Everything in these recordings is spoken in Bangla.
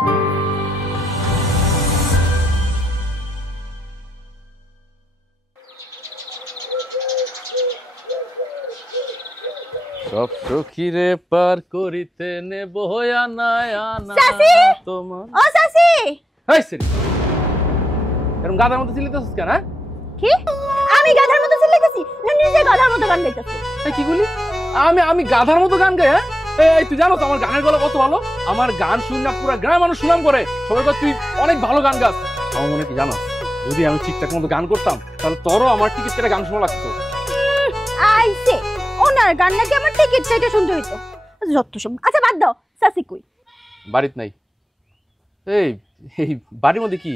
সব সখীরে পার করিতে নেব আনায় আনা তোমার। ও সাসি, এই সিরি এরকম গাধার মতো চিল্লাইতেছিস কেন? হ্যাঁ কি আমি গাধার মতো চিল্লাইতেছি না? নিজে গাধার মতো গান গাইতেছি। এই কি বলি? আমি গাধার মতো গান গাই? হ্যাঁ এই তুই জানো তো আমার গানের গলা কত ভালো? আমার গান শুনে না পুরো গ্রামের মানুষ সুনাম করে, সবাই বলে তুই অনেক ভালো গান গাস। আমার মনে কি জানো, যদি আমি ঠিকঠাক মতো গান করতাম তাহলে তোরও আমার টিকিট কেটে গান শোনা লাগতো। আইছে ওনার গান নাকি আমার টিকিট কেটে শুনতে হইতো, যত সব। আচ্ছা বাদ দাও, সাসি কই? বাড়িতে নাই। এই এই বাড়ির মধ্যে কি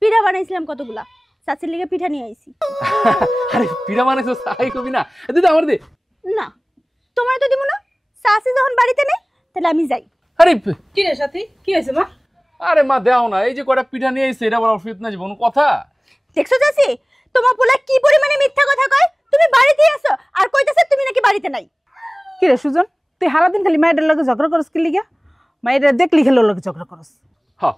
পিঠা বানাইছিলাম কতগুলা, চাচির লিগে পিঠা নিয়ে আইছি। আরে পিঠা বানাইছো সাই কবি না, দিদি আমার দে। না তোমার তো দিব না, চাচি যখন বাড়িতে নেই তাহলে আমি যাই। আরে কি রে সাথী, কি হয়েছে মা? আরে মা দেও না, এই যে কয়টা পিঠা নিয়ে এসে এটা বড় অসুবিধা না, জীবন কথা। দেখছো চাচি তোমার পোলা কি পরিমাণে মিথ্যা কথা কয়। তুমি বাড়িতে আছো আর কইতাছে তুমি নাকি বাড়িতে নাই। কি রে সুজন, তুই সারাদিন খালি মায়ের লগে ঝগড়া করস কি লিগা? মায়ের দেখলি খেলে লগে ঝগড়া করস? হ্যাঁ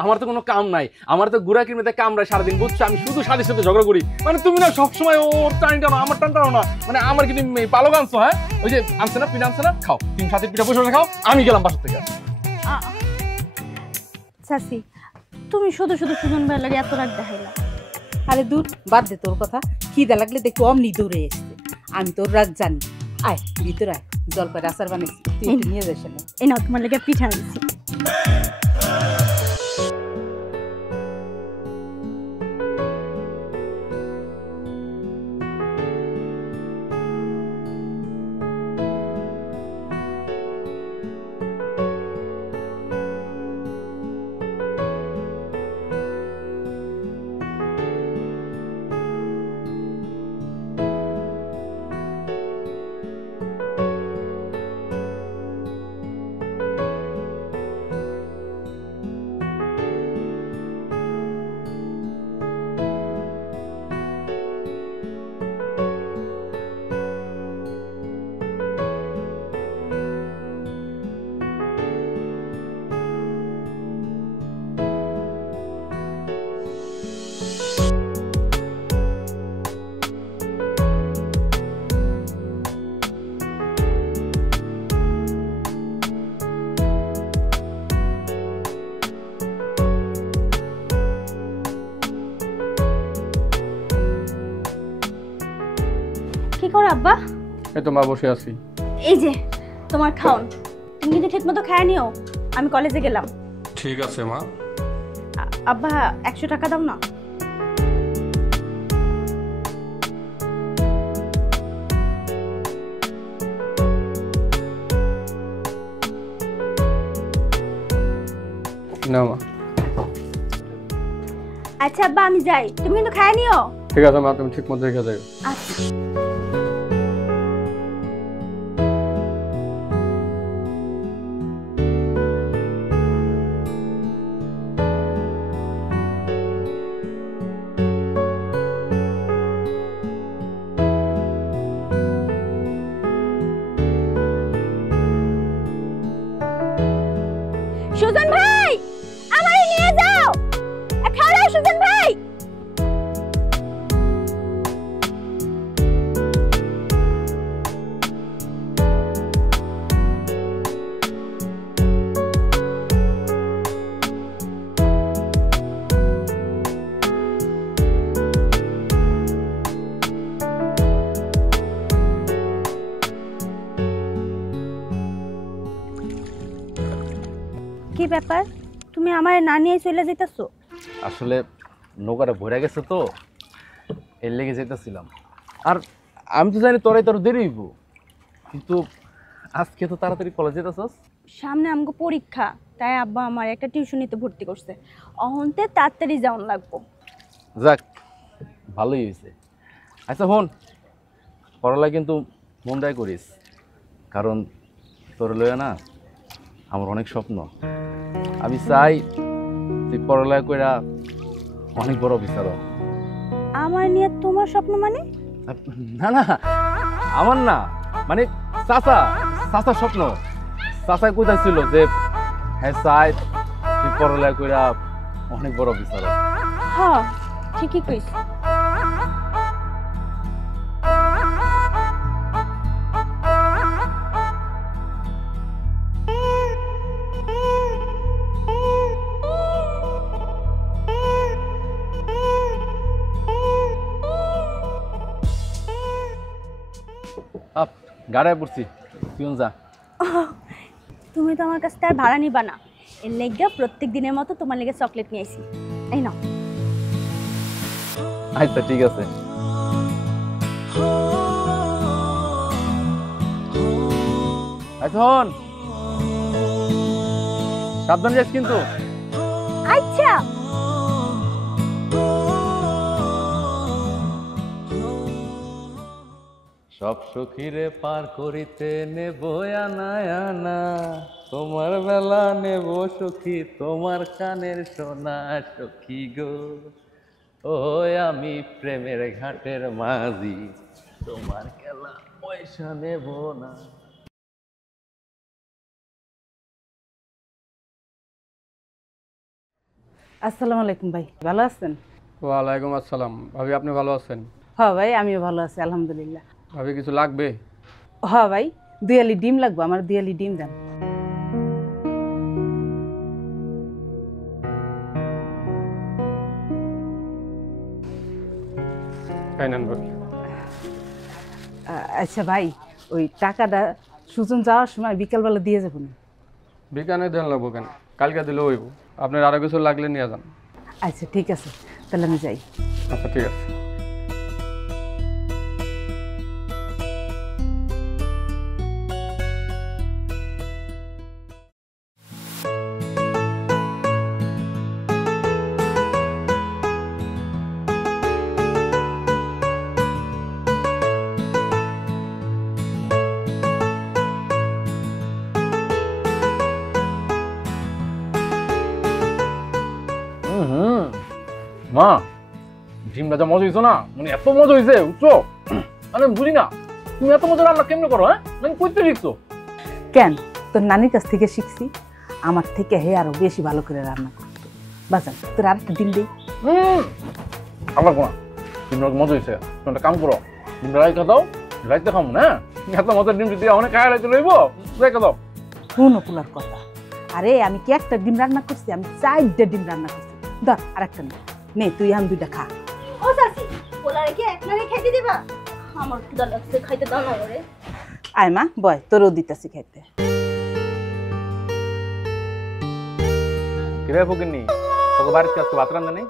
আমার তো কোনো কাম নাই, আমার তো গুড়া কিনতে কামড়ায় সারাদিন, বুঝছো? আমি শুধু সাথে সাথে ঝগড়া করি। মানে তুমি না সবসময় ওর টানটা না আমার টানটাও না, মানে আমার কিন্তু পালক আনছো। হ্যাঁ ওই যে আনছে না পিঠা, আনছে না, খাও তুমি সাথে পিঠা বসে খাও, আমি গেলাম বাসার থেকে। চাচি তুমি শুধু শুধু সুজন ভাইয়ের লাগে এত রাগ দেখাইলা। আরে দূর বাদ দে তোর কথা। খিদা লাগলে দেখো অমনি দৌড়ে এসছে। আমি তোর রাগ জানি। আয় ভিতর আয়, জলপাইয়ের আচার বানিয়েছি, তুই একটু নিয়ে যাস না। এই নাও তোমার লাগে পিঠা আনছি। কি করো আব্বা? এই তো মা বসে আছি। এই যে তোমার খাওন, তুমি কিন্তু ঠিক মতো খায় নিও, আমি কলেজে গেলাম। ঠিক আছে মা। আব্বা 100 টাকা দাও না। না মা। আচ্ছা আব্বা আমি যাই, তুমি কিন্তু খায় নিও। ঠিক আছে মা, তুমি ঠিক মতো রেখে যাও। আচ্ছা। সুজন ভাই আমারে নিয়ে যাও, খাড়া সুজন ভাই। কি ব্যাপার, তুমি আমার না নিয়ে চলে যাইতাছো? আসলে নৌকাটা ভরে গেছে তো, এর লেগে যেতেছিলাম। আর আমি তো জানি তোরাই তোর দেরি হইব, কিন্তু আজকে তো তাড়াতাড়ি কলেজ যেতেছস। সামনে আমাকে পরীক্ষা, তাই আব্বা আমার একটা টিউশনিতে ভর্তি করছে, অহন্তে তাড়াতাড়ি যাওয়ান লাগবো। যাক ভালোই হয়েছে। আচ্ছা হন, পড়ালেখা কিন্তু মন দেয় করিস, কারণ তোর লইয়া না আমার অনেক স্বপ্ন। আমি চাই তুই পড়ালেখা কইরা অনেক বড় অফিসার হ। আমার নিয়ে তোমার স্বপ্ন মানে? না না আমার না, মানে চাচা চাচার স্বপ্ন। চাচা কোথায় ছিল যে হ্যাঁ চাই তুই পড়ালেখা কইরা অনেক বড় অফিসার হ। হ্যাঁ ঠিকই কইছ। আপ গাড়ায় পড়ছি তুই যা। তুমি তো আমার কাছ থেকে আর ভাড়া নিবা না, এর লেগে প্রত্যেক দিনের মতো তোমার লেগে চকলেট নিয়ে আইছি। এই নাও। আচ্ছা ঠিক আছে। এখন সাবধান যাস কিন্তু। আচ্ছা। সব সখীরে পার করিতে নেব আনা আনা, তোমার বেলা নেব সখী তোমার কানের সোনা সখী গো। ও আমি প্রেমের ঘাটের মাঝি, তোমার খেলা পয়সা নেব না। আসসালামু আলাইকুম ভাই, ভালো আছেন? ওয়ালাইকুম আসসালাম। ভাবি আপনি ভালো আছেন? হ্যাঁ ভাই, আমিও ভালো আছি আলহামদুলিল্লাহ। ভাবি কিছু লাগবে? হ্যাঁ ভাই, দুয়ালি ডিম লাগবে, আমার দুয়ালি ডিম দেন। তাই নেন ভাবি। আচ্ছা ভাই, ওই টাকাটা সুজন যাওয়ার সময় বিকালবেলা দিয়ে যাবো না? বিকানে দেন লাগবো কেন, কালকে দিলেও হইব। আপনার আরো কিছু লাগলে নিয়ে যান। আচ্ছা ঠিক আছে, তাহলে আমি যাই। আচ্ছা ঠিক আছে। মা ডিমটা যা মজা হয়েছো না, মানে এত মজা হয়েছে বুঝছো, মানে বুঝি না তুমি এত মজা রান্না কেমনে করো? হ্যাঁ মানে কইতে শিখছো? কেন, তোর নানির কাছ থেকে শিখছি। আমার থেকে হে আরো বেশি ভালো করে রান্না করতো। বাজান তোর আরেকটা ডিম দিই। আমার কোনা ডিমটা মজা হয়েছে, তুমি একটা কাম করো, ডিমটা রাইখা দাও, রাইতে খাবো না। এত মজার ডিম যদি অনেক খায় রাইতে লইব, রাইখা দাও। শুনো পোলার কথা, আরে আমি কি একটা ডিম রান্না করছি, আমি 4টা ডিম রান্না করছি। ধর আরেকটা নে, তুই আম 2টা খা। ও চাচি, পোলা রেখে একলারে খাইতে দিবা? আমার ক্ষুধা লাগছে, খাইতে দাও না ওরে। আয় মা বয়, তোরও দিতেছি খাইতে। কিরে ফকিনি, তোকে বাড়িতে আজকে ভাত রান্না নেই?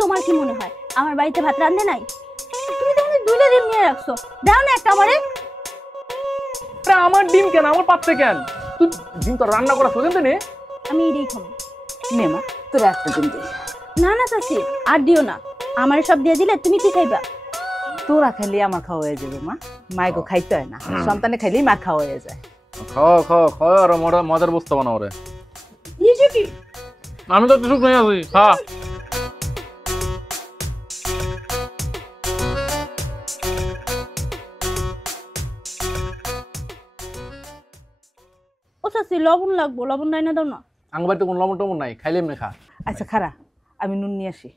তোমার কি মনে হয় আমার বাড়িতে ভাত রান্ধে নাই? তুমি তো অনেক 2টা ডিম নিয়ে রাখছো, দাও না একটা আমারে। আমার ডিম কেন, আমার পাত্রে কেন? তুই ডিম তো রান্না করা সোজেন নে। আমি এটাই খাবো। নে মা, তোর একটা ডিম দে। না না চাচি, আর দিও না, আমার সব দিয়ে দিলে তুমি কি খাইবা? তোরা খাইলে আমার খাওয়া হয়ে যাবে মা, মায়েকে খাইতে হয় না, সন্তানে খাইলেই মার খাওয়া হয়ে যায়। খাও খাও খাও, আর মজার বস্তু বানাও রে। আমি তো কিছু নেই আছি, খা। ও চাচি লবণ লাগবো, লবণ নাই না দাও না। আঙ্গ বাড়িতে কোনো লবণ টবণ নাই, খাইলে এমনি খা। আচ্ছা খারা, আমি নুন নিয়ে আসি।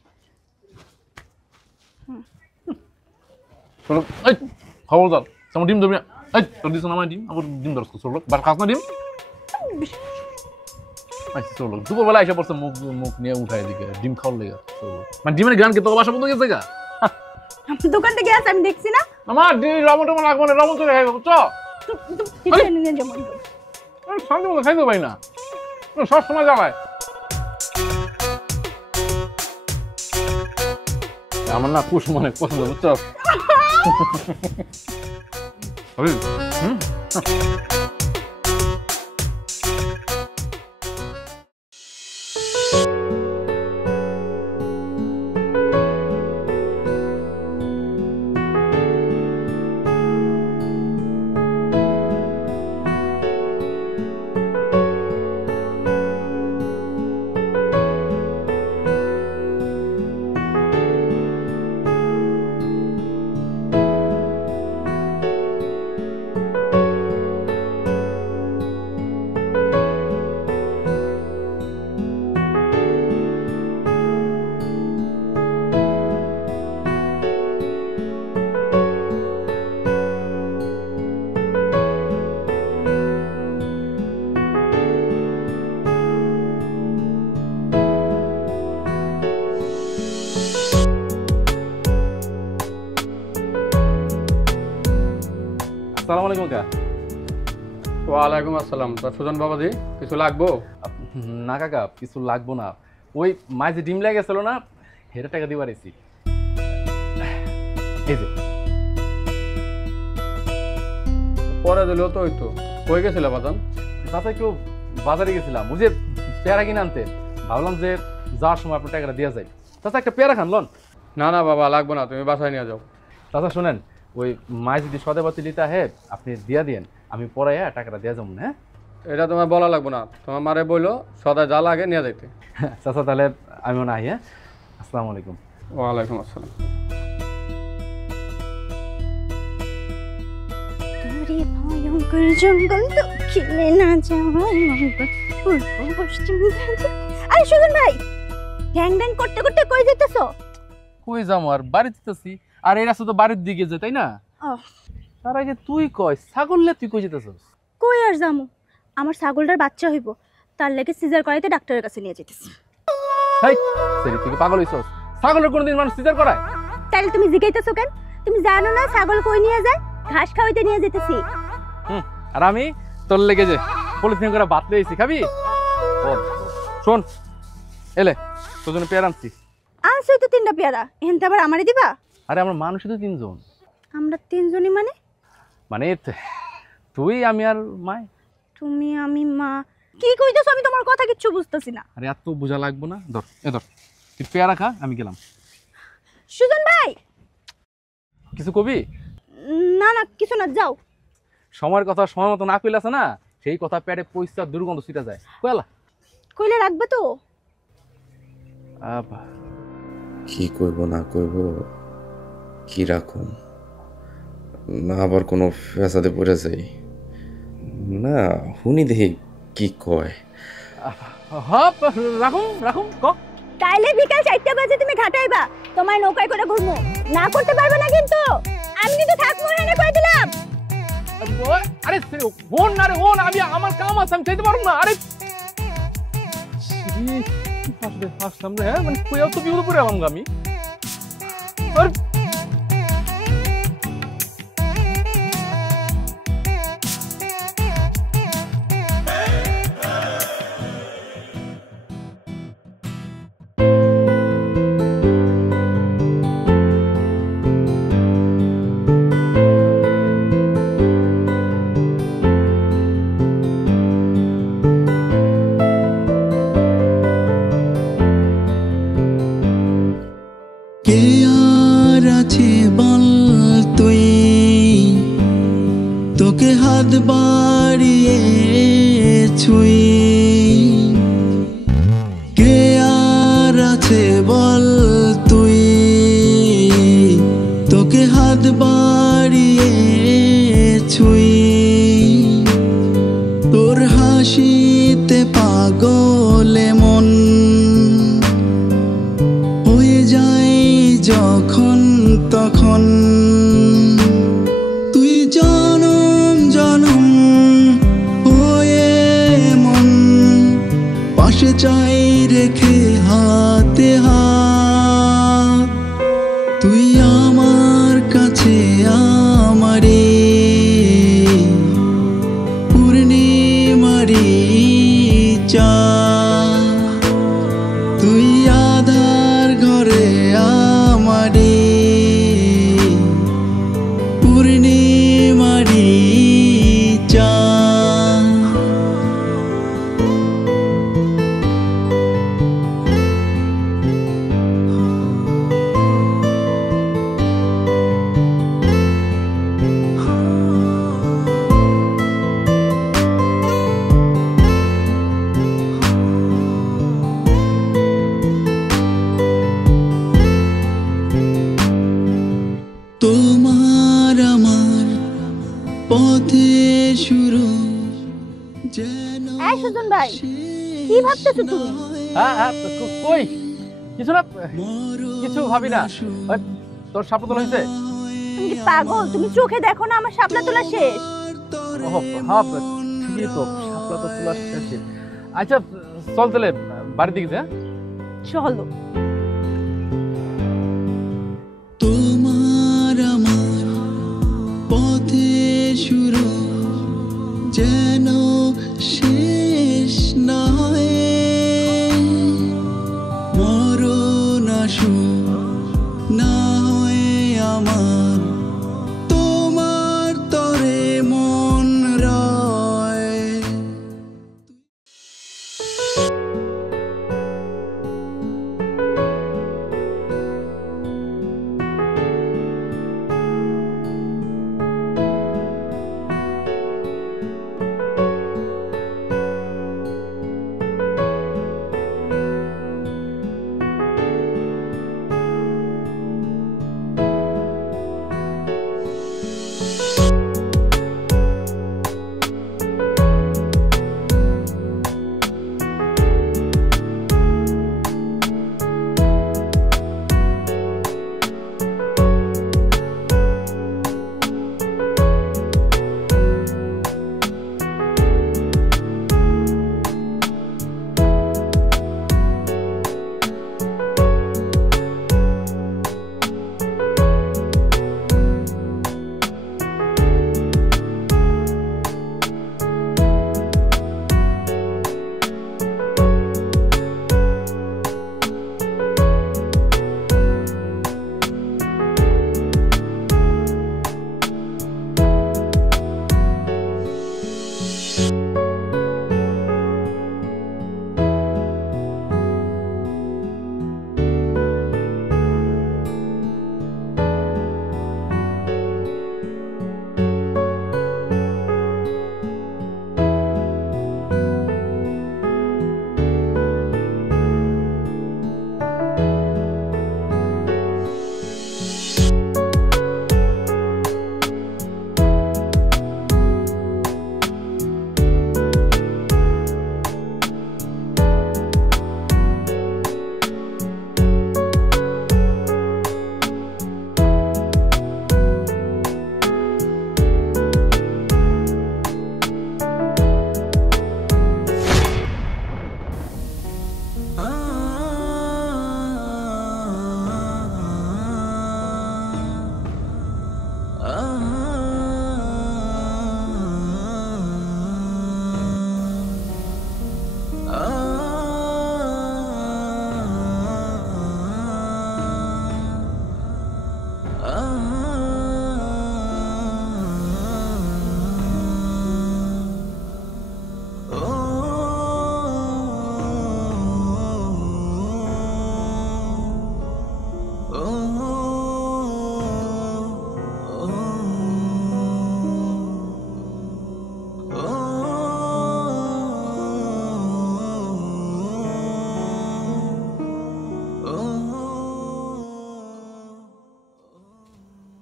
চলো এই খবর দাও, তোমার ডিম দেবে। এই তোর দিস না আমার ডিম, আমার ডিম দরকার। চলো বার খাস না ডিম। আচ্ছা চলো, দুপুরবেলা এসে পড়ছে মুখ মুখ নিয়ে উঠায় দিকে ডিম খাওয়ার লেগে। মানে ডিমের গান কি তোর বাসা পর্যন্ত গেছে গা? আমার দোকান থেকে আছে, আমি দেখছি না। আমার ডিম লবণ টবণ লাগবে না, লবণ চলে খাইবে বুঝছো? নিয়ে যাবো। শান্তি মতো খাইতে পারি না, সব সময় জ্বালায়। আমার না কুস মনে পছন্দ বুঝছো? আসসালামু আলাইকুম কাকা। ওয়ালাইকুম আসসালাম। তা সুজন বাবাজি কিছু লাগবো? না কাকা, কিছু লাগবো না। ওই মাঝে ডিম লেগে গেছিল না, হেরে টাকা দিবার এসি। এই যে পরে দিলেও তো হইতো। কই গেছিল বাদাম? তাতে একটু বাজারে গেছিলাম, বুঝে পেয়ারা কিনে আনতে। ভাবলাম যে যাওয়ার সময় আপনার টাকাটা দেওয়া যায়। তাতে একটা পেয়ারা খান লন। না না বাবা লাগবো না, তুমি বাসায় নিয়ে যাও। তাছাড়া শোনেন, ওই মাছ যদি সদাপাতি নিতে হে আপনি দিয়া দিয়েন, আমি পরে টাকাটা দেওয়া যাবো না। হ্যাঁ এটা তোমার বলা লাগবো না, তোমার মারে বললো সদাই যা লাগে নিয়ে যাইতে। চাচা তাহলে আমিও না। হ্যাঁ, আসসালামু আলাইকুম। ওয়ালাইকুম আসসালাম। তোরে ভয়ঙ্কর জঙ্গল দক্ষিণে না যাওয়াই মঙ্গল, পূর্ব পশ্চিম। আরে সুজন ভাই, গ্যাং গ্যাং করতে করতে কই যেতেছো? কই যাবো আর, বাড়ি যেতেছি। আর এই রাস্তা তো বাড়ির দিকে যায়, তাই না? তার আগে তুই কয় ছাগললে তুই কই যেতেছস? কই আর যামু, আমার ছাগলটার বাচ্চা হইব, তার লেগে সিজার করাইতে ডাক্তারের কাছে নিয়ে যেতেছি। হেই সেরি, তুই কি পাগল হইছস? ছাগলের কোনদিন মানুষ সিজার করায়? তাইলে তুমি জিগাইতেছো কেন? তুমি জানো না ছাগল কই নিয়ে যায়? ঘাস খাওয়াইতে নিয়ে যেতেছি। আর আমি তোর লেগে যে পলিথিন করে ভাত লইছি, খাবি? শোন, এলে তোর জন্য পেয়ারা আনছি। আনছই তো 3টা পেয়ারা, এহেনতে আবার আমারে দিবা? আরে আমরা মানুষ তো 3 জন। আমরা 3 জনই মানে? মানে তুই, আমি আর মায়। তুমি, আমি, মা? কি কইতেছো? আমি তোমার কথা কিচ্ছু বুঝতেছি না। আরে এত বোঝা লাগবো না, ধর ধর তুই পেয়ারা খা, আমি গেলাম। সুজন ভাই, কিছু কবি? না না কিছু না, যাও। সময়ের কথা সময় মতো না কইলে আছে না, সেই কথা পেটে পয়সা দুর্গন্ধ ছিটা যায়। কয়লা কইলে রাখবে তো? কি করব না করব, কি রাখুম, না আবার কোনো ফেসাদে পড়ে যাই না। শুনি দেখি কি কয়। রাখুন রাখুন ক। তাইলে বিকাল 4টা বাজে তুমি ঘাটাইবা, তোমার নৌকায় করে ঘুরমু। না করতে পারবে না কিন্তু, আমি কিন্তু থাকবো এখানে, কই দিলাম। আরে ফোন না রে, ফোন, আমি আমার কাম আছে, আমি চাইতে পারবো না। আরে ফাঁসলাম রে, হ্যাঁ মানে কই তো বিপদ পড়ে এলাম আমি। কে আর আছে বল তুই, তোকে হাত বাড়িয়ে ছুঁই। কে আর আছে বল তুই, তোকে হাত বাড়িয়ে ছুঁই। তোর হাসিতে পাগলে মন হয়ে যায় যখন তখন। তুই জনম জনম হয়ে মন পাশে চাই রেখে হাতে হাত। তুই আমার কাছে আমারে পূর্ণিমারি চা। তুই আধার ঘরে আমারে পূর্ণিমারি চা। তোমার আমার পথে শুরু যেন। এই সুজন ভাই, কি ভাবতেছো তুমি? হ্যাঁ হ্যাঁ, কই কিছু না, কিছু ভাবি না। ওই, তোর সাপলা তোলা হয়েছে? তুমি কি পাগল? তুমি চোখে দেখো না আমার শাপলা তোলা শেষ। হ্যাঁ ঠিকই তো, সাপলা তো তোলা শেষ। আচ্ছা চল তাহলে বাড়ির দিকে যা। চলো। তোমার আমার পথে শুরু যেন শেষ না হয়ে মরণ আসুক না হয়ে আমার তোমার তরে মন রয়।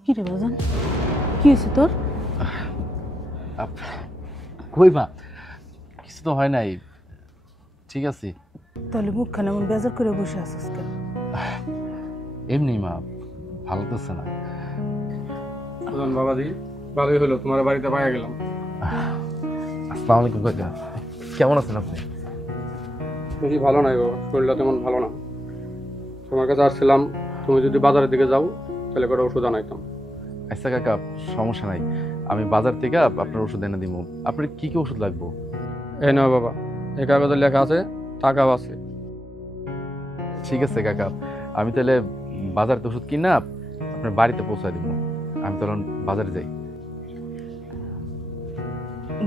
কি রে বাজান, কি হয়েছে তোর? কই মা, কিছু তো হয় নাই, ঠিক আছে। তাহলে মুখখানা এমন বেজার করে বসে আছিস কেন? এমনি মা, ভালো তো না। বাবাজি ভালোই হলো, তোমার বাড়িতে পাইয়া গেলাম। আসসালামু আলাইকুম কাকা, কেমন আছেন আপনি? বেশি ভালো নাই বাবা, শরীরটা তেমন ভালো না। তোমার কাছে আসছিলাম, তুমি যদি বাজারের দিকে যাও তাহলে করে ওষুধ আনাইতাম। আচ্ছা কাকা, সমস্যা নাই, আমি বাজার থেকে আপনার ওষুধ এনে দিব। আপনার কি কি ওষুধ লাগবে? এই নাও বাবা, এই কাগজে লেখা আছে, টাকাও আছে। ঠিক আছে কাকা, আমি তাহলে বাজারে ওষুধ কিনা আপনার বাড়িতে পৌঁছায় দিব। আমি তখন বাজারে যাই।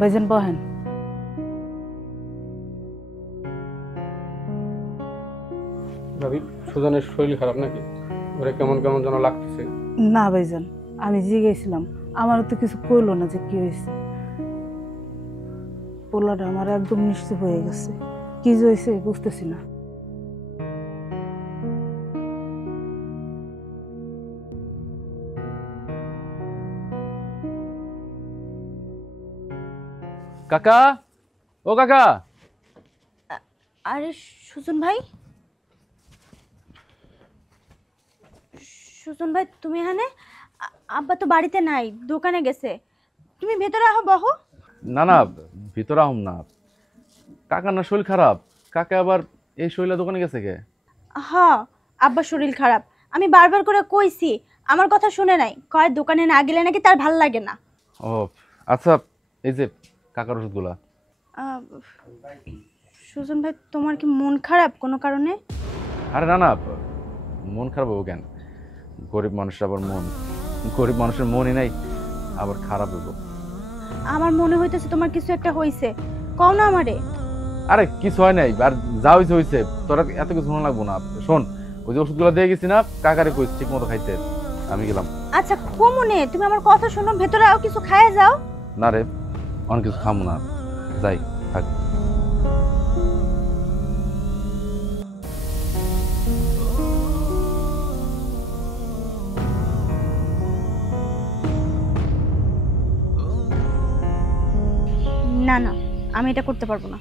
ভাইজান বহেন। ভাবি, সুজনের শরীর খারাপ নাকি? ওরে কেমন কেমন যেন লাগতেছে। না ভাইজান, আমি জিজ্ঞেসছিলাম, আমারও তো কিছু কইলো না যে কি হয়েছে। পোলাটা আমার একদম নিশ্চুপ হয়ে গেছে, কি যে হয়েছে বুঝতেছি না। কাকা, ও কাকা। আরে সুজন ভাই, সুজন ভাই তুমি এখানে? আব্বা তো বাড়িতে নাই, দোকানে গেছে। তুমি ভেতরে আহো, বহো। না না, ভিতরে আহম না, কাকা না শরীর খারাপ। কাকা আবার এই শরীরে দোকানে গেছে কে? হ্যাঁ, আব্বার শরীর খারাপ, আমি বারবার করে কইছি, আমার কথা শুনে নাই। কয় দোকানে না গেলে নাকি তার ভাল লাগে না। ও আচ্ছা, এই যে কাকার ওষুধগুলা। আহ, সুজন ভাই তোমার কি মন খারাপ কোনো কারণে? আরে না না, মন খারাপ হবো কেন? গরিব মানুষের আবার গরিব মানুষের মনই নাই, আবার খারাপ হইব? আমার মনে হইতেছে তোমার কিছু একটা হইছে, কও না আমারে। আরে কিছু হয় নাই, আর যা হয়েছে হয়েছে, তোরা এত কিছু শোনা লাগবো না। শোন, ওই যে ওষুধগুলো দিয়ে গেছি না, কাকারে কইস ঠিক মতো খাইতে, আমি গেলাম। আচ্ছা কমনে তুমি আমার কথা শোনো, ভেতরে আও কিছু খায় যাও। না রে, অনেক কিছু খামো না, যাই থাক। না না, আমি এটা করতে পারবো না।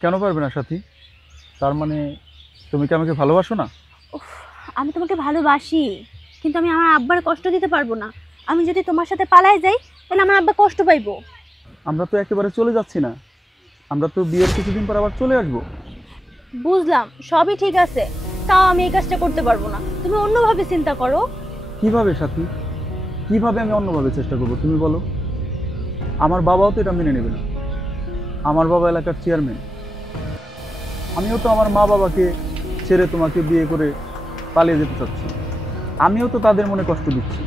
কেন পারবে না সাথী? তার মানে তুমি কি আমাকে ভালোবাসো না? উফ, আমি তোমাকে ভালোবাসি, কিন্তু আমি আমার আব্বার কষ্ট দিতে পারবো না। আমি যদি তোমার সাথে পালায় যাই তাহলে আমার আব্বা কষ্ট পাইবো। আমরা তো একেবারে চলে যাচ্ছি না, আমরা তো বিয়ের কিছুদিন পর আবার চলে আসবো। বুঝলাম, সবই ঠিক আছে, তাও আমি এই কাজটা করতে পারবো না। তুমি অন্যভাবে চিন্তা করো। কিভাবে সাথী? কিভাবে আমি অন্যভাবে চেষ্টা করবো তুমি বলো? আমার বাবাও তো এটা মেনে নেবে না। আমার বাবা এলাকার চেয়ারম্যান, আমিও তো আমার মা বাবাকে ছেড়ে তোমাকে বিয়ে করে পালিয়ে যেতে চাচ্ছি। আমিও তো তাদের মনে কষ্ট দিচ্ছি,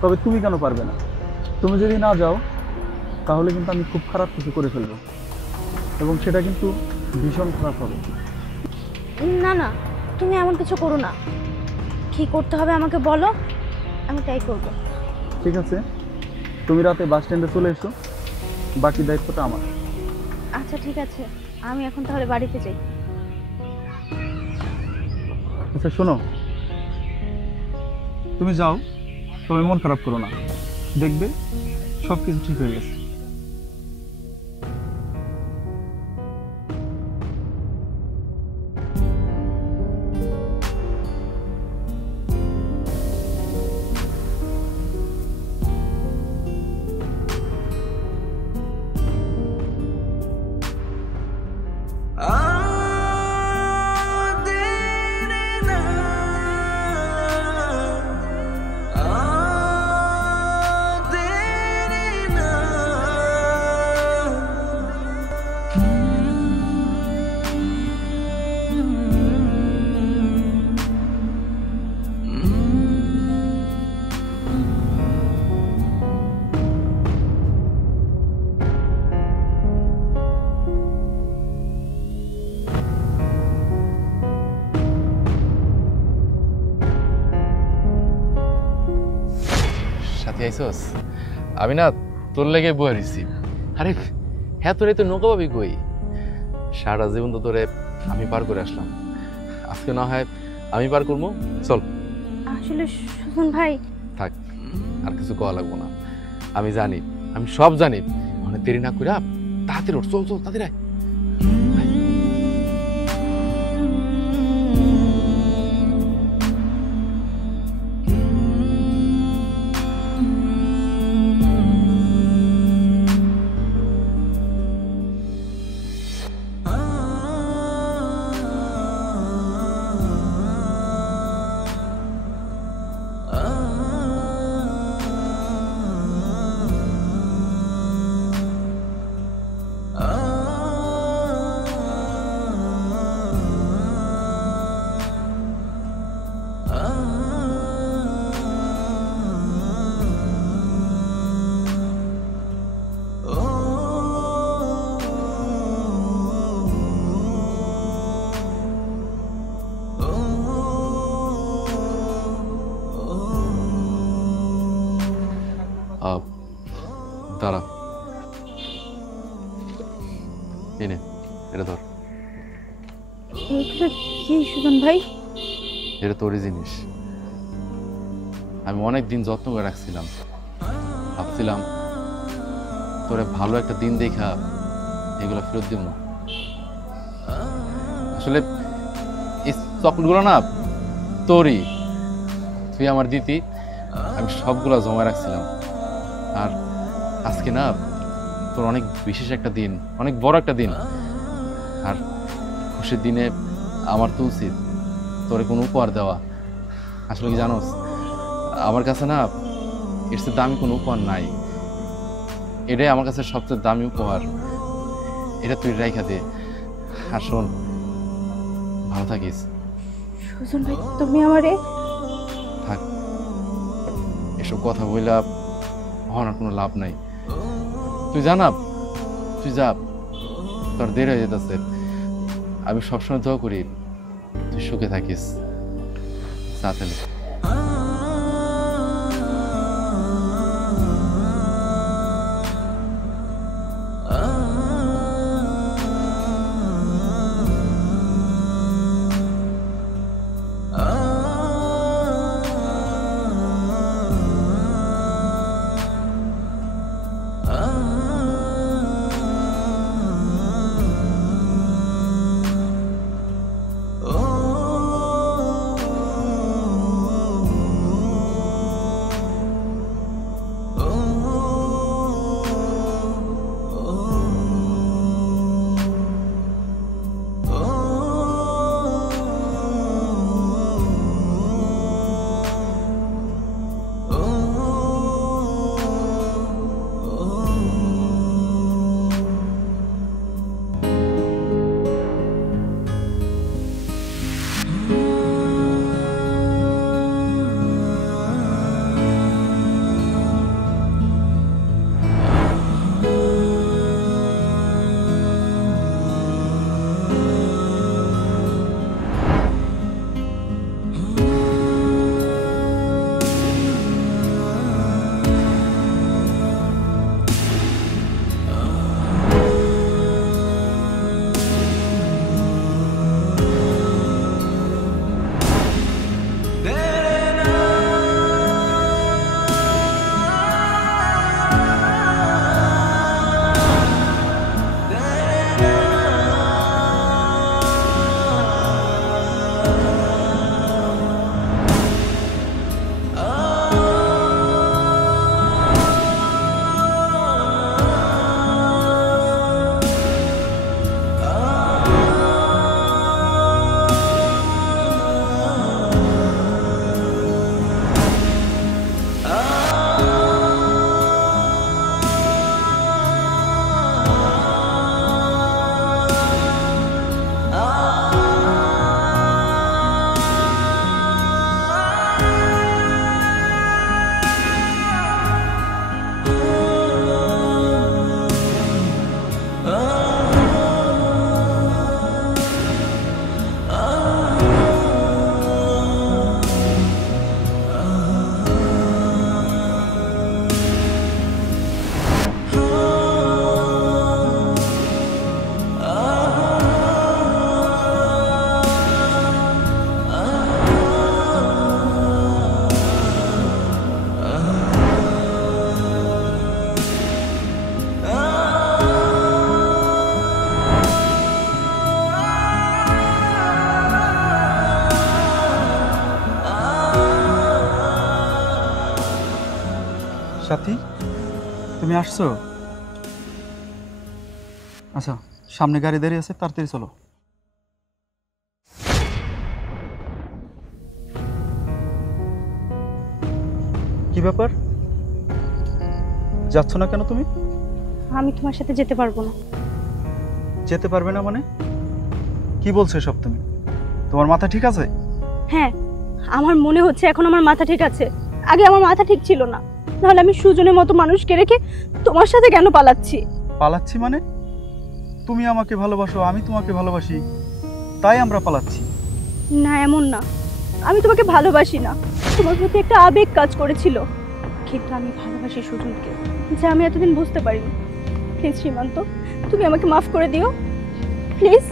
তবে তুমি কেন পারবে না? তুমি যদি না যাও তাহলে কিন্তু আমি খুব খারাপ কিছু করে ফেলবো, এবং সেটা কিন্তু ভীষণ খারাপ হবে। না না, তুমি এমন কিছু করো না। কি করতে হবে আমাকে বলো, আমি তাই করবো। ঠিক আছে, তুমি রাতে বাস স্ট্যান্ডে চলে এসো, বাকি দায়িত্বটা আমার। আচ্ছা ঠিক আছে, আমি এখন তাহলে বাড়িতে যাই। আচ্ছা শোনো, তুমি যাও, তবে মন খারাপ করো না, দেখবে সব কিছু ঠিক হয়ে গেছে। সাথে আইসোস? আমি না তোর লেগে বয়ে দিছি। আরে হ্যাঁ, তোরে তো নৌকা পাবি কই? সারা জীবন তো তোরে আমি পার করে আসলাম, আজকে না হয় আমি পার করবো। চল। আসলে সুজন ভাই, থাক, আর কিছু কওয়া লাগবো না। আমি জানি, আমি সব জানি। মানে দেরি না করে তাড়াতাড়ি ওঠ, চল চল তাড়াতাড়ি আয়। দাঁড়া, এনে এটা ধর। এটা কি সুজন ভাই? এটা তোরই জিনিস, আমি অনেক দিন যত্ন করে রাখছিলাম। ভাবছিলাম তোরে ভালো একটা দিন দেখা এগুলো ফেরত দিব। আসলে এই চকলেটগুলো না তোরই, তুই আমার দিতি, আমি সবগুলো জমা রাখছিলাম। আর আজকে না তোর অনেক বিশেষ একটা দিন, অনেক বড় একটা দিন। আর খুশির দিনে আমার তো উচিত তোরে কোনো উপহার দেওয়া। আসলে কি জানোস, আমার কাছে না এর চেয়ে দামি কোনো উপহার নাই। এটাই আমার কাছে সবচেয়ে দামি উপহার। এটা তুই রাইখা দে। আর শোন, ভালো থাকিস। সুজন ভাই তুমি আমারে থাক, এসব কথা বইলা হওয়ার কোনো লাভ নাই। তুই জানা, তুই যা, তোর দেরি হয়ে যেতেছে। আমি সবসময় দোয়া করি তুই সুখে থাকিস। যা তাহলে। সাথী, তুমি আসছো? আচ্ছা, সামনে গাড়ি দাঁড়িয়ে আছে, তাড়াতাড়ি চলো। কি ব্যাপার, যাচ্ছ না কেন তুমি? আমি তোমার সাথে যেতে পারবো না। যেতে পারবে না মানে? কি বলছো সব তুমি? তোমার মাথা ঠিক আছে? হ্যাঁ, আমার মনে হচ্ছে এখন আমার মাথা ঠিক আছে। আগে আমার মাথা ঠিক ছিল না। নাহলে আমি সুজনের মতো মানুষকে রেখে তোমার সাথে কেন পালাচ্ছি? পালাচ্ছি মানে? তুমি আমাকে ভালোবাসো, আমি তোমাকে ভালোবাসি, তাই আমরা পালাচ্ছি। না, এমন না। আমি তোমাকে ভালোবাসি না, তোমার প্রতি একটা আবেগ কাজ করেছিল। কিন্তু আমি ভালোবাসি সুজনকে, যা আমি এতদিন বুঝতে পারিনি। প্লিজ সীমান্ত, তুমি আমাকে মাফ করে দিও প্লিজ।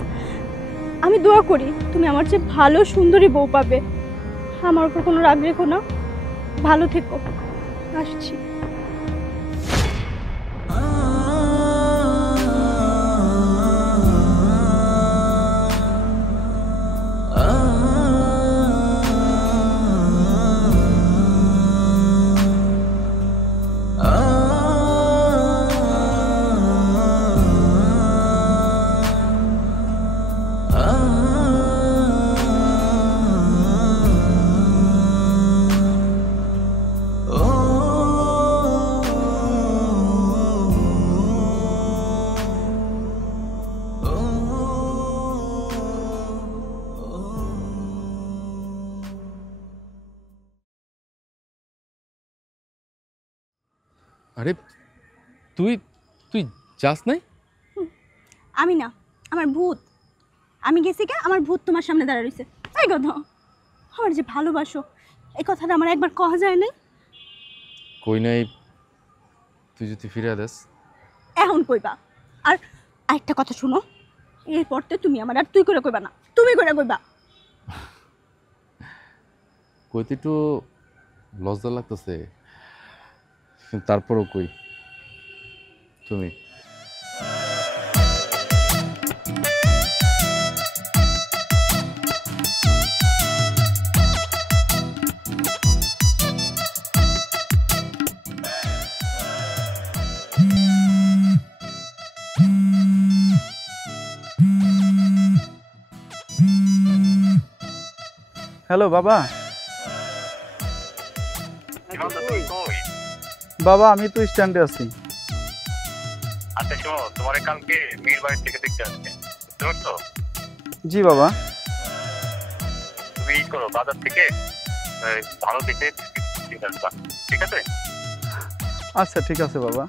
আমি দোয়া করি তুমি আমার চেয়ে ভালো সুন্দরী বউ পাবে। আমার উপর কোনো রাগ রেখো না। ভালো থেকো। আসছি। আরে তুই তুই যাস নাই? আমি না, আমার ভূত। আমি গেছি কে, আমার ভূত তোমার সামনে দাঁড়া রইছে। এই কথা, আমার যে ভালোবাসো এই কথাটা আমার একবার কওয়া যায় না? কই নাই, তুই যদি ফিরে দেস। এখন কইবা। আর আরেকটা কথা শুনো, এরপর তো তুমি আমার আর তুই করে কইবা না, তুমি করে কইবা। কইতে একটু লজ্জা লাগতেছে, কিন্তু তারপরও কই তুমি। হ্যালো বাবা। বাবা আমি তো স্ট্যান্ডে আছি। আচ্ছা শোনো, তোমার কালকে মেয়ের বাড়ি থেকে দেখতে আসছে, বুঝতে পারছো? জি বাবা। তুমি করো, বাজার থেকে ভালো দেখে ঠিক আছে? আচ্ছা ঠিক আছে বাবা।